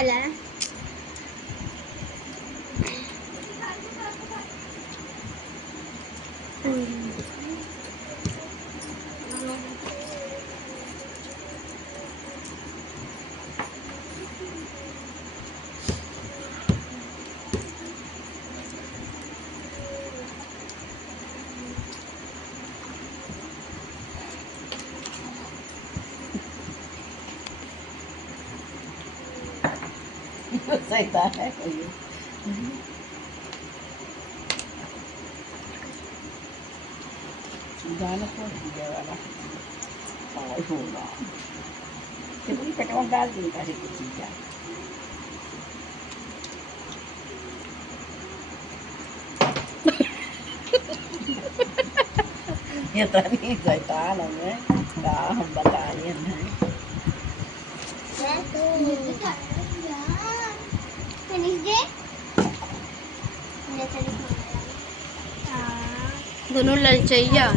pangalan? Salita na ko yun. Gana po, hindi wala. Paway hula. Siguro ipatawag dali kasi kusiya. Ya tani salita lang eh. Kahambatayan eh. Finish day? Hindi, finish mo na lang. Ganun lang siya yan.